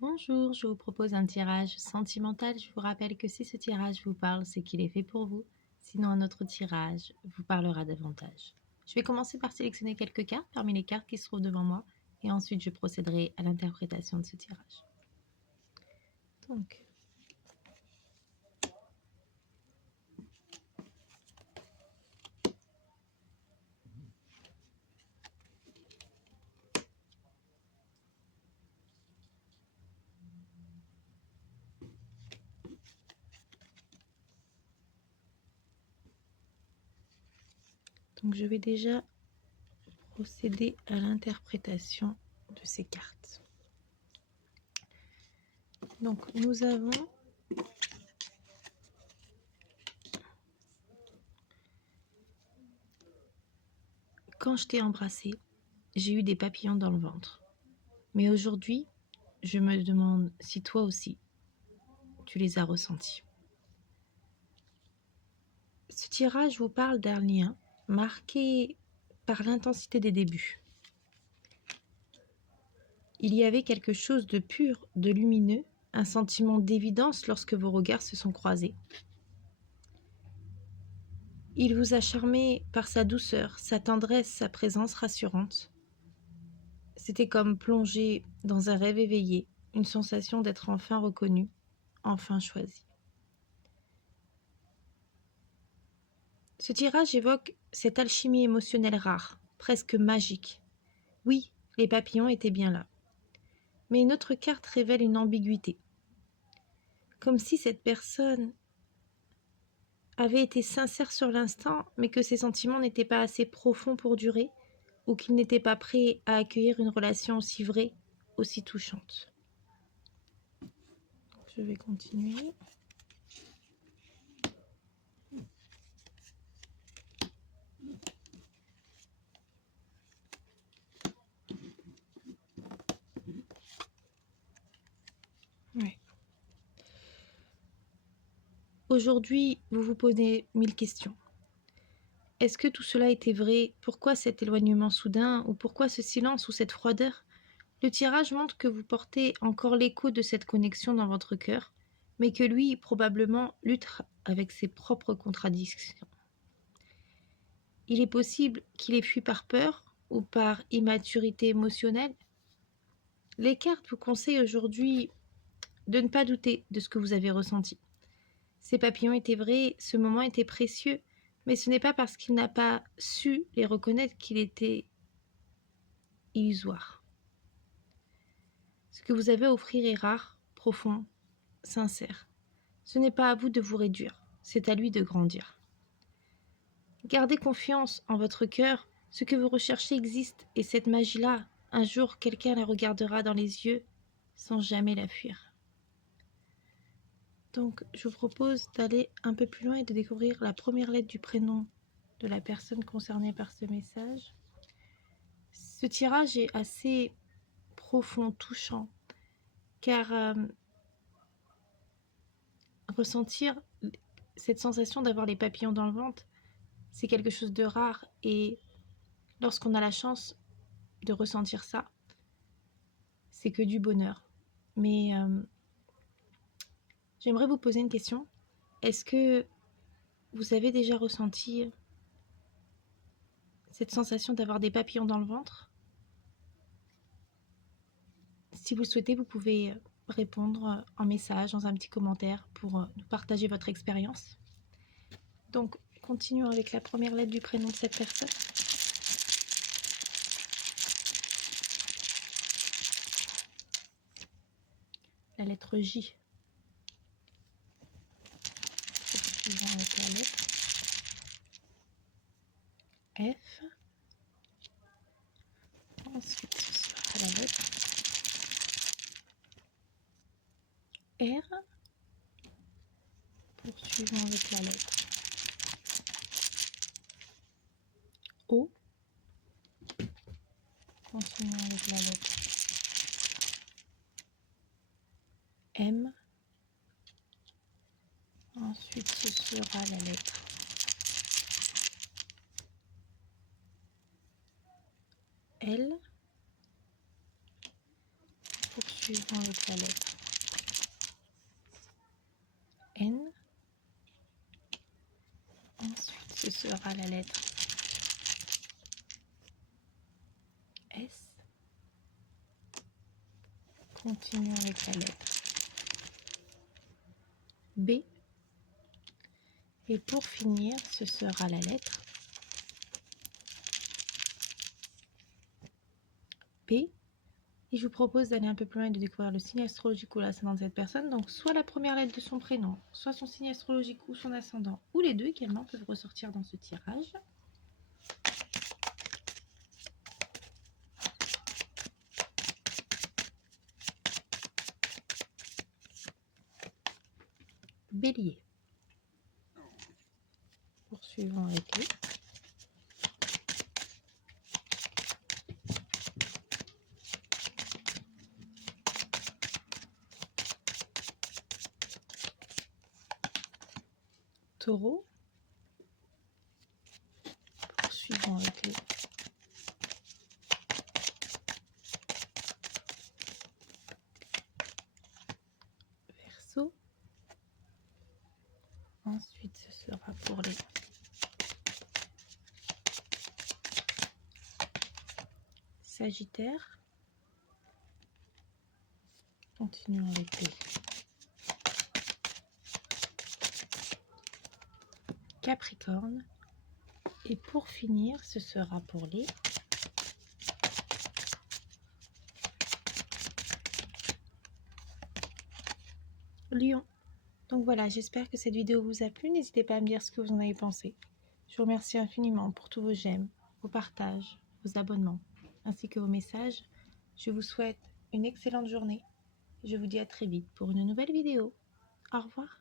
Bonjour, je vous propose un tirage sentimental. Je vous rappelle que si ce tirage vous parle, c'est qu'il est fait pour vous. Sinon, un autre tirage vous parlera davantage. Je vais commencer par sélectionner quelques cartes parmi les cartes qui se trouvent devant moi et ensuite je procéderai à l'interprétation de ce tirage. Donc, je vais déjà procéder à l'interprétation de ces cartes. Donc, nous avons quand je t'ai embrassé, j'ai eu des papillons dans le ventre. Mais aujourd'hui, je me demande si toi aussi, tu les as ressentis. Ce tirage vous parle d'un lien marqué par l'intensité des débuts. Il y avait quelque chose de pur, de lumineux, un sentiment d'évidence lorsque vos regards se sont croisés. Il vous a charmé par sa douceur, sa tendresse, sa présence rassurante. C'était comme plonger dans un rêve éveillé, une sensation d'être enfin reconnu, enfin choisi. Ce tirage évoque cette alchimie émotionnelle rare, presque magique. Oui, les papillons étaient bien là. Mais une autre carte révèle une ambiguïté. Comme si cette personne avait été sincère sur l'instant, mais que ses sentiments n'étaient pas assez profonds pour durer, ou qu'il n'était pas prêt à accueillir une relation aussi vraie, aussi touchante. Je vais continuer. Ouais. Aujourd'hui, vous vous posez 1000 questions. Est-ce que tout cela était vrai? Pourquoi cet éloignement soudain? Ou pourquoi ce silence ou cette froideur? Le tirage montre que vous portez encore l'écho de cette connexion dans votre cœur, mais que lui, probablement, lutte avec ses propres contradictions. Il est possible qu'il ait fui par peur ou par immaturité émotionnelle. Les cartes vous conseillent aujourd'hui de ne pas douter de ce que vous avez ressenti. Ces papillons étaient vrais, ce moment était précieux, mais ce n'est pas parce qu'il n'a pas su les reconnaître qu'il était illusoire. Ce que vous avez à offrir est rare, profond, sincère. Ce n'est pas à vous de vous réduire, c'est à lui de grandir. Gardez confiance en votre cœur, ce que vous recherchez existe et cette magie-là, un jour quelqu'un la regardera dans les yeux sans jamais la fuir. Donc je vous propose d'aller un peu plus loin et de découvrir la première lettre du prénom de la personne concernée par ce message. Ce tirage est assez profond, touchant, car ressentir cette sensation d'avoir les papillons dans le ventre, c'est quelque chose de rare et lorsqu'on a la chance de ressentir ça, c'est que du bonheur. Mais j'aimerais vous poser une question. Est-ce que vous avez déjà ressenti cette sensation d'avoir des papillons dans le ventre? Si vous le souhaitez, vous pouvez répondre en message, dans un petit commentaire pour nous partager votre expérience. Donc, continuons avec la première lettre du prénom de cette personne. La lettre J. Suivant avec la lettre F. Ensuite, ce sera la lettre R. Poursuivant avec la lettre O. Continuons avec la lettre M. Ensuite, ce sera la lettre L. Pour Suivant avec la lettre N. Ensuite, ce sera la lettre S. Continue avec la lettre B. Et pour finir, ce sera la lettre P. Et je vous propose d'aller un peu plus loin et de découvrir le signe astrologique ou l'ascendant de cette personne. Donc soit la première lettre de son prénom, soit son signe astrologique ou son ascendant, ou les deux également peuvent ressortir dans ce tirage. Bélier. Poursuivons avec lui. Taureau. Poursuivons avec lui. Verseau. Ensuite, ce sera pour les Sagittaires. Continuons avec les Capricorne. Et pour finir, ce sera pour les Lion. Donc voilà, j'espère que cette vidéo vous a plu. N'hésitez pas à me dire ce que vous en avez pensé. Je vous remercie infiniment pour tous vos j'aime, vos partages, vos abonnements, ainsi que vos messages. Je vous souhaite une excellente journée. Je vous dis à très vite pour une nouvelle vidéo. Au revoir.